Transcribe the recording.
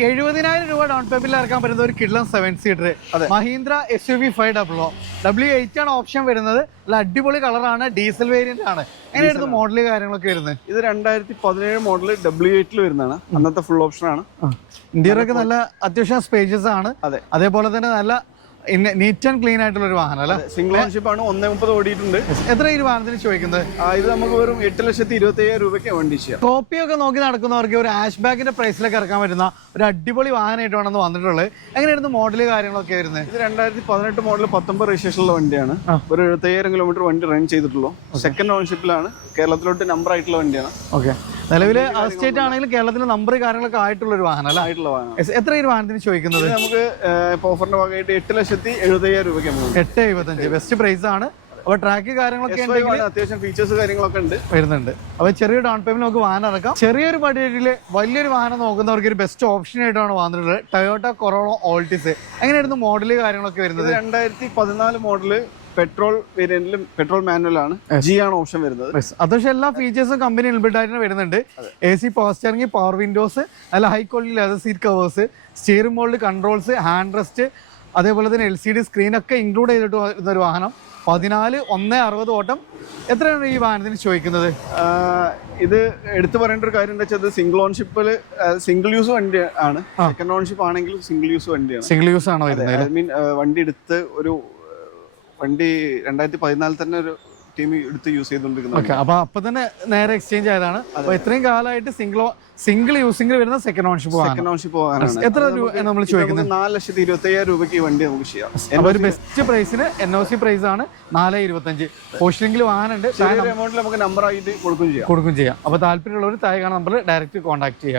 70,000 രൂപ ഡൗൺ പേയ്മെന്റിൽ ഇറക്കാൻ പറ്റുന്ന ഒരു കിഡ്ലൻ 7 സീറ്റർ മഹീന്ദ്ര SUV 500 W8 ആണ് ഓപ്ഷൻ വരുന്നത്. നല്ല അടിപൊളി കളറാണ്, ഡീസൽ വേരിയന്റ് ആണ്. എങ്ങനെയായിരുന്നു മോഡല് കാര്യങ്ങളൊക്കെ വരുന്നത്? ഇത് 2017 മോഡൽ W8 വരുന്നതാണ്. അന്നത്തെ ഫുൾ ഓപ്ഷൻ ആണ്. ഇന്റീരിയർ ഒക്കെ നല്ല അത്യാവശ്യം സ്പേഷ്യസ് ആണ്. അതേപോലെ തന്നെ നല്ല നീറ്റ് ആൻഡ് ക്ലീൻ ആയിട്ടുള്ള ഒരു വാഹനം അല്ലേ? സിംഗിൾ ഓൺഷിപ്പ് ആണ്. 1.30 ഓടിയിട്ടുണ്ട്. എത്ര ഈ വാഹനത്തിന് ചോദിക്കുന്നത്? ഇത് നമുക്ക് വെറും 8,25,000 രൂപയ്ക്ക് വണ്ടി ചെയ്യാം. കോപ്പി ഒക്കെ നോക്കി നടക്കുന്നവർക്ക് ഒരു ആഷ് ബാഗിന്റെ പ്രൈസിലേക്ക് ഇറക്കാൻ പറ്റുന്ന ഒരു അടിപൊളി വാഹനമായിട്ടാണ് വന്നിട്ടുള്ളത്. എങ്ങനെയായിരുന്നു മോഡല് കാര്യങ്ങളൊക്കെ വരുന്നത്? ഇത് 2018 മോഡൽ 19 രജിസ്ട്രേഷനുള്ള വണ്ടിയാണ്. ഒരു 75,000 കിലോമീറ്റർ വണ്ടി റൺ ചെയ്തിട്ടുള്ളൂ. സെക്കൻഡ് ഓൺഷിപ്പിലാണ്. കേരളത്തിലോട്ട് നമ്പർ ആയിട്ടുള്ള വണ്ടിയാണ്. ഓക്കെ, നിലവില് സ്റ്റേറ്റ് ആണെങ്കിലും കേരളത്തിലെ നമ്പർ കാര്യങ്ങളൊക്കെ ആയിട്ടുള്ള ഒരു വാഹനം അല്ല? ആയിട്ടുള്ള വാഹനം. എത്ര ഈ വാഹനത്തിന് ചോദിക്കുന്നത്? നമുക്ക് ഓഫറിന്റെ ഭാഗമായിട്ട് 8,70,000 രൂപയ്ക്ക് 8,75,000 ബെസ്റ്റ് പ്രൈസ് ആണ്. അപ്പൊ ട്രാക്ക് കാര്യങ്ങളൊക്കെ അത്യാവശ്യം ഫീച്ചേഴ്സ് കാര്യങ്ങളൊക്കെ ഉണ്ട് വരുന്നുണ്ട്. അപ്പൊ ചെറിയ ഡൗൺ പേയ്മെന്റ് നമുക്ക് വാഹനം ഇറക്കാം. ചെറിയൊരു ബഡ്ജറ്റില് വലിയൊരു വാഹനം നോക്കുന്നവർക്ക് ഒരു ബെസ്റ്റ് ഓപ്ഷൻ ആയിട്ടാണ് വന്നിട്ടുള്ളത് ടൊയോട്ട കൊറോള ഓൾട്ടിസ്. എങ്ങനെയായിരുന്നു മോഡല് കാര്യങ്ങളൊക്കെ വരുന്നത്? 2014 മോഡല് പെട്രോൾ വേരിയന്റിലും പെട്രോൾ മാനുവലാണ്. G ആണ് ഓപ്ഷൻ വരുന്നത്. അത്യാവശ്യം എല്ലാ ഫീച്ചേഴ്സും കമ്പനി ഇൻബിൽഡ് ആയിട്ട് വരുന്നുണ്ട്. AC power steering, power windows, നല്ല high quality leather seat covers, steering mould controls, hand rest, അതേപോലെ തന്നെ LCD സ്ക്രീൻ ഒക്കെ ഇൻക്ലൂഡ് ചെയ്തിട്ട് വരുന്ന ഒരു വാഹനം. 14,160 ഓട്ടം. എത്രയാണ് ഈ വാഹനത്തിന് ചോദിക്കുന്നത്? ഇത് എടുത്തു പറയേണ്ട ഒരു കാര്യം എന്താ വെച്ചാൽ സിംഗിൾ ഓൺഷിപ്പിൽ സിംഗിൾ യൂസ് വണ്ടി ആണ്. സെക്കൻഡ് ഓൺഷിപ്പ് ആണെങ്കിൽ സിംഗിൾ യൂസ് വണ്ടിയാണ്. സിംഗിൾ യൂസ് ആണോ വരുന്നത്? ഐ മീൻ വണ്ടി എടുത്ത് ഒരു വണ്ടി 2014 തന്നെ ഒരു ടീം എടുത്ത് യൂസ് ചെയ്തോണ്ടിരിക്കുന്നത്. അപ്പൊ തന്നെ നേരെ എക്സ്ചേഞ്ച് ആയതാണ്. അപ്പൊ ഇത്രയും കാലമായിട്ട് സിംഗിൾ യൂസിംഗ് വരുന്ന സെക്കൻഡ് ഓൺഷിപ്പ് വാഹനമാണ്. എത്ര രൂപ നമ്മൾ ചോദിക്കുന്നത്? 4,25,000 രൂപയ്ക്ക് ഈ വണ്ടി നമുക്ക് ചെയ്യാം. ഒരു ബെസ്റ്റ് പ്രൈസിന് NOC പ്രൈസ് ആണ് 4,25,000. പോസ്റ്റിംഗിൽ വാഹനം ഉണ്ട്. എമൗണ്ടിൽ നമുക്ക് നമ്പർ ആയിട്ട് കൊടുക്കുകയും ചെയ്യാം. അപ്പൊ താല്പര്യമുള്ളവർ താഴെ കാണുന്ന നമ്പറിൽ ഡയറക്റ്റ് കോൺടാക്ട് ചെയ്യാം.